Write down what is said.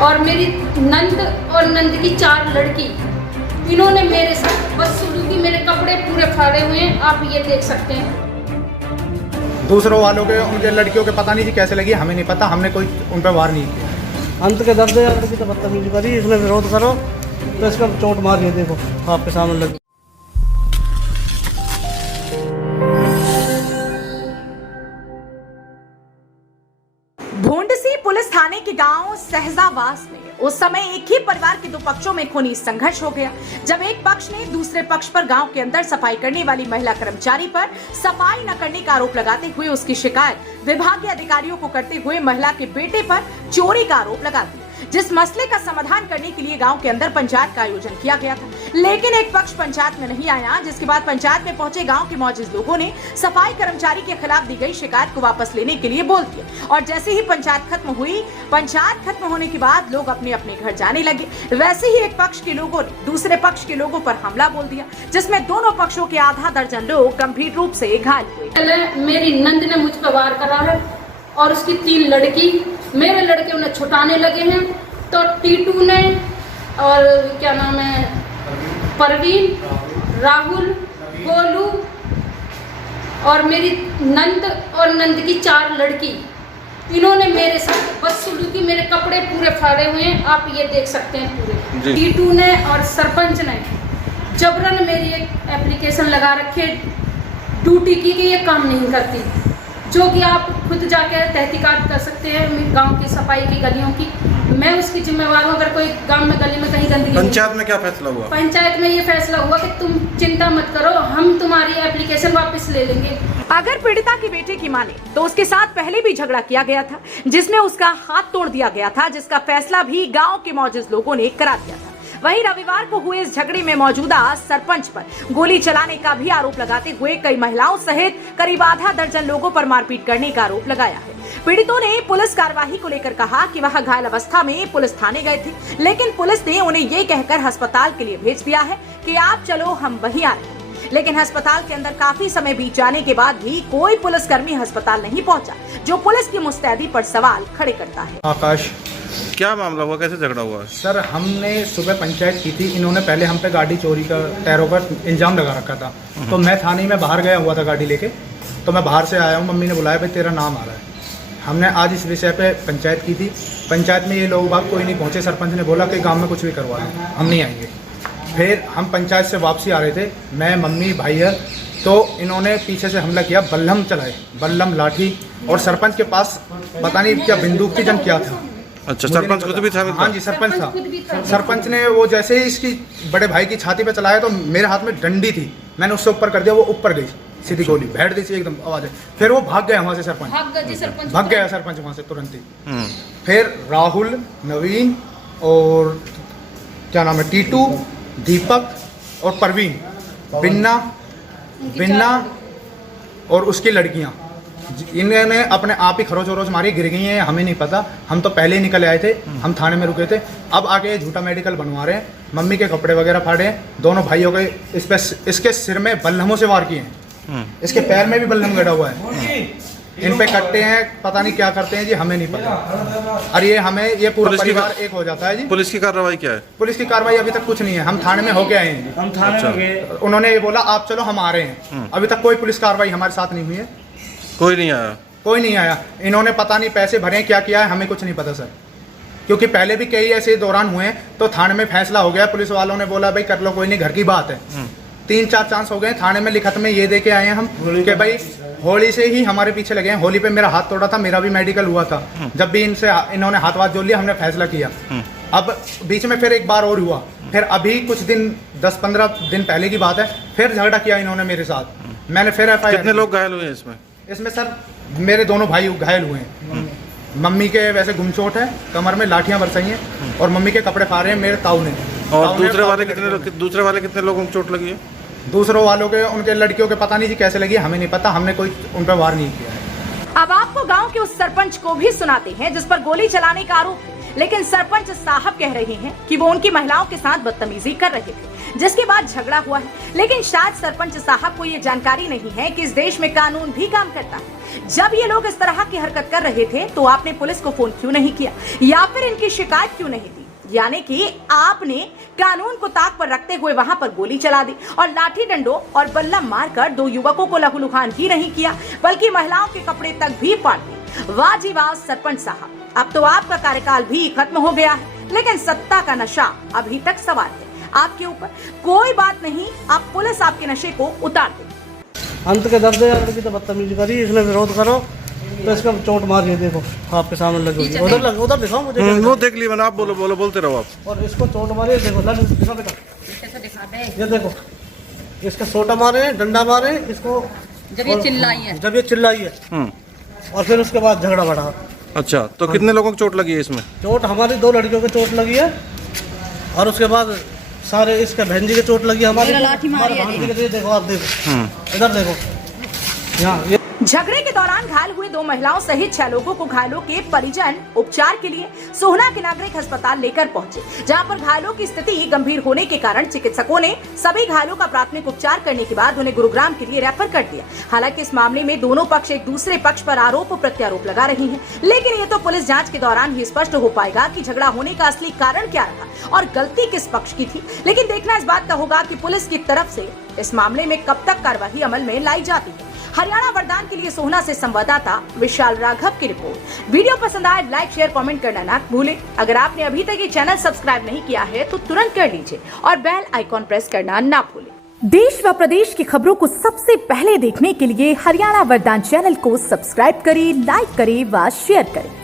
और मेरी नंद और नंद की 4 लड़की, इन्होंने मेरे साथ बदसलूकी, मेरे कपड़े पूरे फाड़े हुए हैं, आप ये देख सकते हैं। दूसरों वालों के उनके लड़कियों के पता नहीं थी कैसे लगी, हमें नहीं पता, हमने कोई उन पर वार नहीं किया। अंत के दर्द की तो बदतमीजी करी, इसमें विरोध करो तो इसका चोट मार ये देखो आपके सामने लगी। भोंडसी पुलिस थाने के गांव सहजावास में उस समय एक ही परिवार के 2 पक्षों में खूनी संघर्ष हो गया, जब एक पक्ष ने दूसरे पक्ष पर गांव के अंदर सफाई करने वाली महिला कर्मचारी पर सफाई न करने का आरोप लगाते हुए उसकी शिकायत विभागीय अधिकारियों को करते हुए महिला के बेटे पर चोरी का आरोप लगा दिया, जिस मसले का समाधान करने के लिए गांव के अंदर पंचायत का आयोजन किया गया था। लेकिन एक पक्ष पंचायत में नहीं आया, जिसके बाद पंचायत में पहुंचे गांव के मौजूद लोगों ने सफाई कर्मचारी के खिलाफ दी गई शिकायत को वापस लेने के लिए बोल दिया, और जैसे ही पंचायत खत्म होने के बाद लोग अपने अपने घर जाने लगे, वैसे ही एक पक्ष के लोगों ने दूसरे पक्ष के लोगों पर हमला बोल दिया, जिसमें दोनों पक्षों के आधा दर्जन लोग गंभीर रूप से घायल हुए। मेरी नंद ने मुझ पर वार करा है और उसकी 3 लड़की, मेरे लड़के उन्हें छुटाने लगे हैं, तो टीटू ने और क्या नाम है, परवीन, राहुल, गोलू और मेरी नंद और नंद की 4 लड़की, इन्होंने मेरे साथ बदसलूकी, मेरे कपड़े पूरे फाड़े हुए हैं, आप ये देख सकते हैं पूरे। टीटू ने और सरपंच ने जबरन मेरी एक एप्लीकेशन लगा रखे ड्यूटी की कि ये काम नहीं करती, जो कि आप खुद जाके तहकीकात कर सकते हैं गांव की सफाई की, गलियों की। मैं उसकी जिम्मेवार हूँ। अगर कोई गांव में गली में कहीं गंदगी, पंचायत में क्या फैसला हुआ? पंचायत में ये फैसला हुआ कि तुम चिंता मत करो, हम तुम्हारी एप्लीकेशन वापस ले लेंगे। अगर पीड़िता के बेटे की माने तो उसके साथ पहले भी झगड़ा किया गया था, जिसमें उसका हाथ तोड़ दिया गया था, जिसका फैसला भी गाँव के मौजूद लोगों ने करा दिया था। वहीं रविवार को हुए इस झगड़े में मौजूदा सरपंच पर गोली चलाने का भी आरोप लगाते हुए कई महिलाओं सहित करीब आधा दर्जन लोगों पर मारपीट करने का आरोप लगाया है। पीड़ितों ने पुलिस कार्रवाई को लेकर कहा कि वह घायल अवस्था में पुलिस थाने गए थे, लेकिन पुलिस ने उन्हें ये कहकर अस्पताल के लिए भेज दिया है कि आप चलो, हम वहीं आ रहे हैं। लेकिन अस्पताल के अंदर काफी समय बीत जाने के बाद भी कोई पुलिसकर्मी अस्पताल नहीं पहुंचा, जो पुलिस की मुस्तैदी पर सवाल खड़े करता है। आकाश, क्या मामला हुआ, कैसे झगड़ा हुआ? सर, हमने सुबह पंचायत की थी, इन्होंने पहले हम पे गाड़ी चोरी का, टायरों का इल्जाम लगा रखा था। तो मैं थाने में बाहर गया हुआ था गाड़ी लेके, तो मैं बाहर से आया हूँ, मम्मी ने बुलाया, भाई तेरा नाम आ रहा है। हमने आज इस विषय पे पंचायत की थी। पंचायत में ये लोग बाग कोई नहीं पहुँचे, सरपंच ने बोला कि गाँव में कुछ भी करवा लो, हम नहीं आएंगे। फिर हम पंचायत से वापसी आ रहे थे, मैं, मम्मी, भाई है, तो इन्होंने पीछे से हमला किया, बल्लम चलाए, बल्लम, लाठी, और सरपंच के पास पता नहीं क्या बंदूक की जंग क्या था। अच्छा, सरपंच खुद भी था? हाँ जी, सरपंच था। सरपंच ने वो जैसे ही इसकी बड़े भाई की छाती पे चलाया तो मेरे हाथ में डंडी थी, मैंने उससे ऊपर कर दिया, वो ऊपर गई, सीधी गोली बैठ दी एकदम आवाज है। फिर वो भाग गया वहाँ से, सरपंच भाग गया सरपंच वहाँ से तुरंत ही। फिर राहुल, नवीन और क्या नाम है, टीटू, दीपक और परवीन, बिन्ना और उसकी लड़कियाँ, इन्होंने अपने आप ही खरोच वरोच मारी, गिर गई हैं, हमें नहीं पता। हम तो पहले ही निकल आए थे, हम थाने में रुके थे। अब आके झूठा मेडिकल बनवा रहे हैं, मम्मी के कपड़े वगैरह फाड़े हैं, दोनों भाइयों के इसके सिर में बल्लमों से वार किए हैं, इसके पैर में भी बल्लम गड़ा हुआ है, इन पे कट्टे हैं, पता नहीं क्या करते हैं जी, हमें नहीं पता। और ये पूरा परिवार एक हो जाता है जी। पुलिस की कार्रवाई क्या है? पुलिस की कार्रवाई अभी तक कुछ नहीं है, हम थाने में होके आए हैं। हम थाने में गए, उन्होंने ये बोला आप चलो, हम आ रहे हैं। अभी तक कोई पुलिस कार्रवाई हमारे साथ नहीं हुई है, कोई नहीं आया? कोई नहीं आया। इन्होंने पता नहीं पैसे भरे, क्या किया है, हमें कुछ नहीं पता सर, क्योंकि पहले भी कई ऐसे दौरान हुए हैं, तो थाने में फैसला हो गया, पुलिस वालों ने बोला भाई कर लो, कोई नहीं, घर की बात है। 3-4 चांस हो गए, थाने में लिखत में ये दे के आए हैं हम कि भाई होली से ही हमारे पीछे लगे हैं। होली पे मेरा हाथ तोड़ा था, मेरा भी मेडिकल हुआ था, जब भी इन्होंने हाथ वाथ जोड़ लिया, हमने फैसला किया। अब बीच में फिर एक बार और हुआ, फिर अभी कुछ दिन 10-15 दिन पहले की बात है, फिर झगड़ा किया इन्होंने मेरे साथ, मैंने फिर FIR। कितने लोग घायल हुए हैं इसमें सर मेरे दोनों भाई घायल हुए हैं। मम्मी के वैसे गुमचोट है, कमर में लाठियां बरसाई हैं, और मम्मी के कपड़े फाड़े हैं मेरे ताऊ ने। और दूसरे वाले कितने लोगों को चोट लगी है? दूसरों वालों के, उनके लड़कियों के पता नहीं जी कैसे लगी, हमें नहीं पता, हमने कोई उन पर वार नहीं किया है। अब आपको गांव के उस सरपंच को भी सुनाते हैं जिस पर गोली चलाने का आरोप है, लेकिन सरपंच साहब कह रहे हैं कि वो उनकी महिलाओं के साथ बदतमीजी कर रहे थे, जिसके बाद झगड़ा हुआ है। लेकिन शायद सरपंच साहब को ये जानकारी नहीं है कि इस देश में कानून भी काम करता है। जब ये लोग इस तरह की हरकत कर रहे थे तो आपने पुलिस को फोन क्यों नहीं किया या फिर इनकी शिकायत क्यों नहीं दी? यानी कि आपने कानून को ताक पर रखते हुए वहां पर गोली चला दी और लाठी डंडों और बल्लम मारकर 2 युवकों को लहूलुहान ही नहीं किया बल्कि महिलाओं के कपड़े तक भी फाड़ दिए। वाह जी वाह सरपंच साहब, अब तो आपका कार्यकाल भी खत्म हो गया है, लेकिन सत्ता का नशा अभी तक सवार है आपके ऊपर। कोई बात नहीं, आप पुलिस आपके नशे को उतार दे। अंत के दर्जे लड़की तो बदतमीजी करी, इसमें विरोध करो तो इसका चोट मारिए, देखो आपके सामने लगी हुई है। उधर दिखाओ मुझे, वो देख लिया मैंने, आप बोलते रहो आप। और इसको चोट मारिए, देखो दिखा बेटा, ये देखो इसका सोटा मारे, डंडा मारे इसको जब ये चिल्लाई है और फिर उसके बाद झगड़ा बढ़ा। अच्छा, तो कितने लोगों को चोट लगी है इसमें? चोट हमारी 2 लड़कियों को चोट लगी है और उसके बाद सारे इसके बहन जी की चोट लगी है, हमारी देखो, आप देखो इधर देखो यहाँ। झगड़े के दौरान घायल हुए 2 महिलाओं सहित 6 लोगों को घायलों के परिजन उपचार के लिए सोहना के नागरिक अस्पताल लेकर पहुंचे, जहां पर घायलों की स्थिति गंभीर होने के कारण चिकित्सकों ने सभी घायलों का प्राथमिक उपचार करने के बाद उन्हें गुरुग्राम के लिए रेफर कर दिया। हालांकि इस मामले में दोनों पक्ष एक दूसरे पक्ष पर आरोप प्रत्यारोप लगा रहे हैं, लेकिन ये तो पुलिस जाँच के दौरान ही स्पष्ट हो पाएगा कि झगड़ा होने का असली कारण क्या रहा और गलती किस पक्ष की थी। लेकिन देखना इस बात का होगा कि पुलिस की तरफ से इस मामले में कब तक कार्रवाई अमल में लाई जाती है। हरियाणा वरदान के लिए सोहना से संवाददाता विशाल राघव की रिपोर्ट। वीडियो पसंद आए लाइक शेयर कमेंट करना ना भूलें। अगर आपने अभी तक ये चैनल सब्सक्राइब नहीं किया है तो तुरंत कर लीजिए और बेल आइकॉन प्रेस करना ना भूलें। देश व प्रदेश की खबरों को सबसे पहले देखने के लिए हरियाणा वरदान चैनल को सब्सक्राइब करें, लाइक करें व शेयर करें।